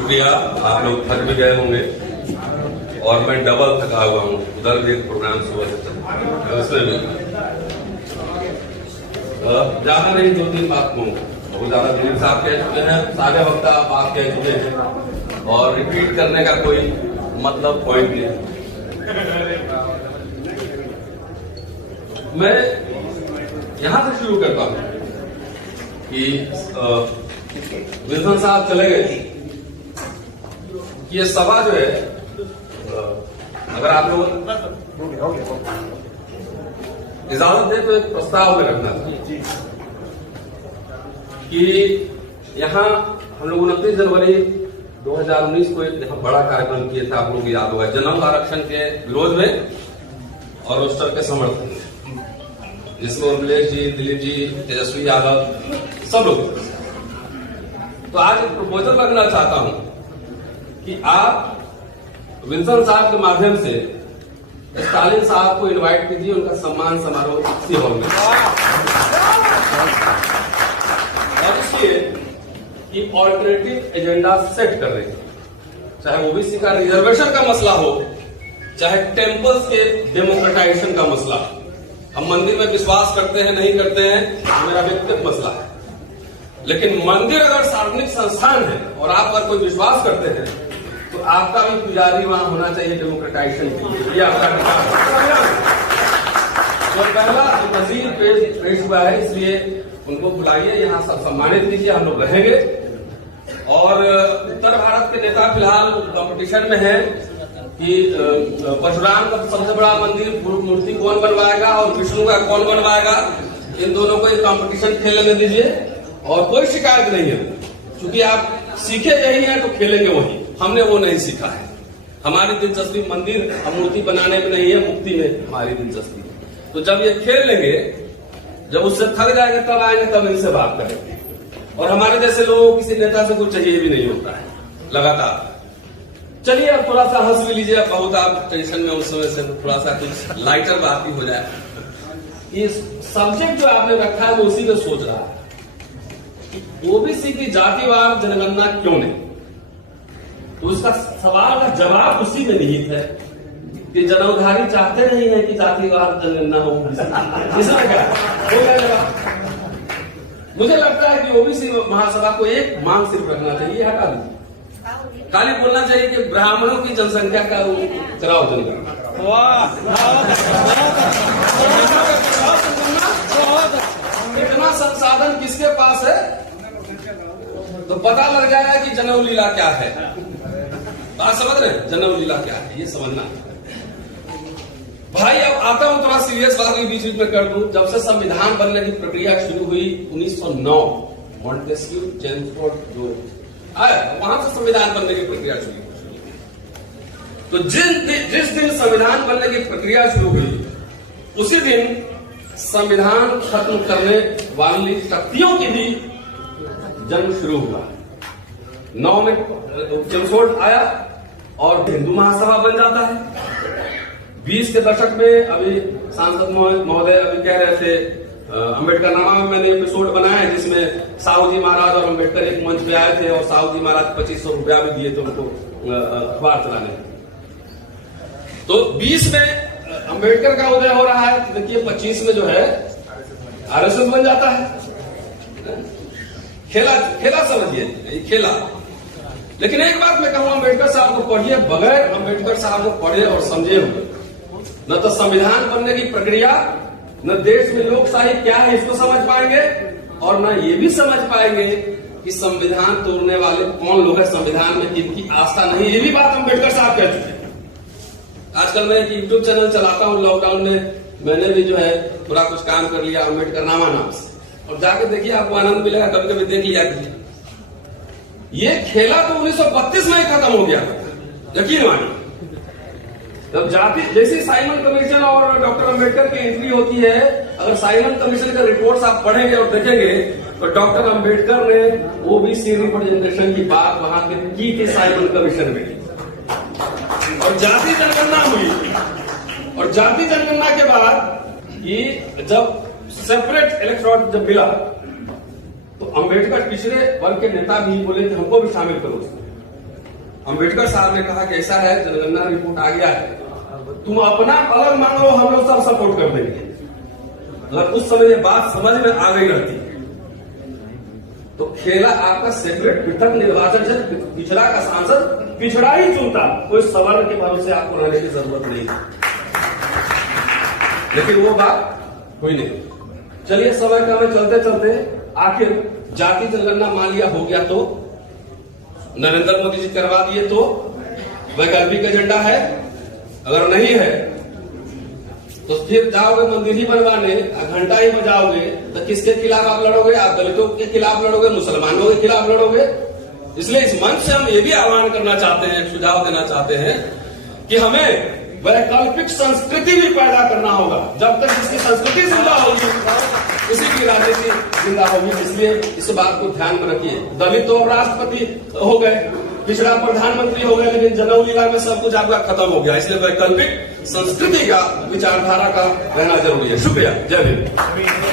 शुक्रिया। आप लोग थक भी गए होंगे और मैं डबल थका हुआ हूँ। उधर भी एक प्रोग्राम सुबह से चल रहा है, उसमें भी ज्यादा नहीं, 2-3 बात कहूँगा। बहुत ज्यादा दिलीप साहब कह चुके हैं, सारे वक्ता बात कह चुके हैं और रिपीट करने का कोई मतलब पॉइंट नहीं। मैं यहां से शुरू करता हूं कि विल्सन साहब चले गए कि ये सभा जो है, अगर आप लोग इजाजत दे तो एक प्रस्ताव में रखना था कि यहाँ हम लोग 29 जनवरी 2019 को एक यहाँ बड़ा कार्यक्रम किया था, आप लोगों को याद होगा, जन्म आरक्षण के विरोध में और रोस्टर के समर्थन में, जिसमें उर्मिलेश जी, दिलीप जी, तेजस्वी यादव सब लोग। तो आज एक प्रपोजल रखना चाहता हूं कि आप विल्सन साहब के माध्यम से स्टालिन साहब को इनवाइट कीजिए, उनका सम्मान समारोह इसी हॉल में, और इसलिए कि ऑल्टरनेटिव एजेंडा सेट कर रहे हैं। चाहे ओबीसी का रिजर्वेशन का मसला हो, चाहे टेम्पल्स के डेमोक्रेटाइजेशन का मसला। हम मंदिर में विश्वास करते हैं नहीं करते हैं, मेरा व्यक्तिगत मसला है, लेकिन मंदिर अगर सार्वजनिक संस्थान है और आप अगर कोई विश्वास करते हैं तो आपका भी पुजारी वहां होना चाहिए डेमोक्रेटाइजेशन के लिए। ये आपका अधिकार है। तो पहला नजीर पेश हुआ है, इसलिए उनको बुलाइए, यहाँ सब सम्मानित कीजिए, हम लोग रहेंगे। और उत्तर भारत के नेता फिलहाल कंपटीशन में है कि परशुराम का सबसे बड़ा मंदिर मूर्ति कौन बनवाएगा और विष्णु का कौन बनवाएगा। इन दोनों को एक कंपटीशन खेलने दीजिए और कोई शिकायत नहीं है, क्योंकि आप सीखे यही हैं तो खेलेंगे वही। हमने वो नहीं सीखा है। हमारी दिलचस्पी मंदिर और मूर्ति बनाने में नहीं है, मुक्ति में हमारी दिलचस्पी है। तो जब ये खेल लेंगे, जब उससे थक जाएंगे तब आएंगे, तब इनसे बात करेंगे। और हमारे जैसे लोगों किसी नेता से कुछ चाहिए भी नहीं होता है लगातार। चलिए अब थोड़ा सा हंस भी लीजिए, अब बहुत आप टेंशन में उस समय से थोड़ा सा कुछ लाइटर बात ही हो जाए। ये सब्जेक्ट जो आपने रखा है वो उसी में सोच रहा है, ओबीसी की जातिवार जनगणना क्यों नहीं। तो उसका सवाल का जवाब उसी में निहित है कि जनउद्धारी चाहते नहीं है कि जातिवार जनगणना हो। इसमें क्या है? मुझे लगता है कि ओबीसी महासभा को एक मांग सिर्फ रखना चाहिए, हटा दीजिए। खाली बोलना चाहिए कि ब्राह्मणों की जनसंख्या का चुनाव जनगणना। इतना संसाधन किसके पास है तो पता लग जाएगा कि जनऊ लीला क्या है। बात समझ रहे हैं? जनऊ लीला क्या है ये समझना भाई। अब आता हूं थोड़ा सीरियस बात बीच बीच में कर दूं। जब से संविधान बनने की प्रक्रिया शुरू हुई 1909 मॉन्टेस्क्यू चेम्सफोर्ड जो आया, वहां से संविधान बनने की प्रक्रिया शुरू हुई। तो जिस दिन संविधान बनने की प्रक्रिया शुरू हुई उसी दिन संविधान खत्म करने वाली शक्तियों की भी जन्म शुरू हुआ। 9 में चेम्सफोर्ड आया और हिंदू महासभा बन जाता है। 20 के दशक में अभी सांसद महोदय अभी कह रहे थे, अम्बेडकर नामा में मैंने एपिसोड बनाया है जिसमें साहू जी महाराज और अम्बेडकर एक मंच पे आए थे और साहू जी महाराज 2500 रुपया भी दिए थे उनको अखबार चलाने। तो 20 में अम्बेडकर का उदय हो रहा है, देखिए 25 में जो है आरएसएस बन जाता है। खेला समझिए, खेला। लेकिन एक बात मैं कहूँ, अम्बेडकर साहब को पढ़िए, बगैर अम्बेडकर साहब को पढ़े और समझे हुए न तो संविधान बनने की प्रक्रिया, न देश में लोकशाही क्या है इसको समझ पाएंगे, और न ये भी समझ पाएंगे कि संविधान तोड़ने वाले कौन लोग हैं, संविधान में जिनकी आस्था नहीं। ये भी बात अम्बेडकर साहब कह चुके हैं। आजकल मैं एक यूट्यूब चैनल चलाता हूँ, लॉकडाउन में मैंने भी जो है थोड़ा कुछ काम कर लिया अम्बेडकर नामा नाम से, और जाके देखिए आपको आनंद मिलेगा, कभी कभी देख लिया कीजिए। ये खेला तो 1932 में ही खत्म हो गया, यकीन मानिए। जब जाति जैसी साइमन कमीशन और डॉक्टर अम्बेडकर की एंट्री होती है, अगर साइमन कमीशन का रिपोर्ट्स आप पढ़ेंगे और देखेंगे तो डॉक्टर अम्बेडकर ने ओबीसी रिप्रेजेंटेशन की बात वहां की थी साइमन कमीशन में, और जाति जनगणना हुई। और जाति जनगणना के बाद ये जब सेपरेट इलेक्टोरल जब मिला तो अम्बेडकर पिछड़े वर्ग के नेता भी बोले कि हमको भी शामिल करो। अम्बेडकर साहब ने कहा कि ऐसा है, जनगणना रिपोर्ट आ गया है, तुम अपना अलग मांगो, हम लोग सब सपोर्ट कर देंगे। अगर उस समय ये बात समझ में आ गई रहती तो खेला आपका सेपरेट पृथक निर्वाचन क्षेत्र, पिछड़ा का सांसद पिछड़ा ही चुनता, कोई सवाल के भरोसे आपको रहने की जरूरत नहीं। लेकिन वो बात हुई नहीं। चलिए समय का में चलते चलते आखिर जाति जनगणना मान लिया हो गया तो, नरेंद्र मोदी जी करवा दिए तो वैकल्पिक एजेंडा है, अगर नहीं है तो फिर जाओगे मंदिर ही बनवाने, घंटा ही बजाओगे, तो किसके खिलाफ आप लड़ोगे? आप दलितों के खिलाफ लड़ोगे, मुसलमानों के खिलाफ लड़ोगे। इसलिए इस मंच से हम ये भी आह्वान करना चाहते हैं, एक सुझाव देना चाहते हैं कि हमें वैकल्पिक संस्कृति भी पैदा करना होगा। जब तक जिसकी संस्कृति जिंदा होगी उसी की राजनीति जिंदा होगी। इसलिए इस बात को ध्यान में रखिए। दलित तो राष्ट्रपति हो गए, पिछड़ा प्रधानमंत्री हो गए, लेकिन जनऊ लीला में सब कुछ आपका खत्म हो गया। इसलिए वैकल्पिक संस्कृति का, विचारधारा का रहना जरूरी है। शुक्रिया। जय हिंद।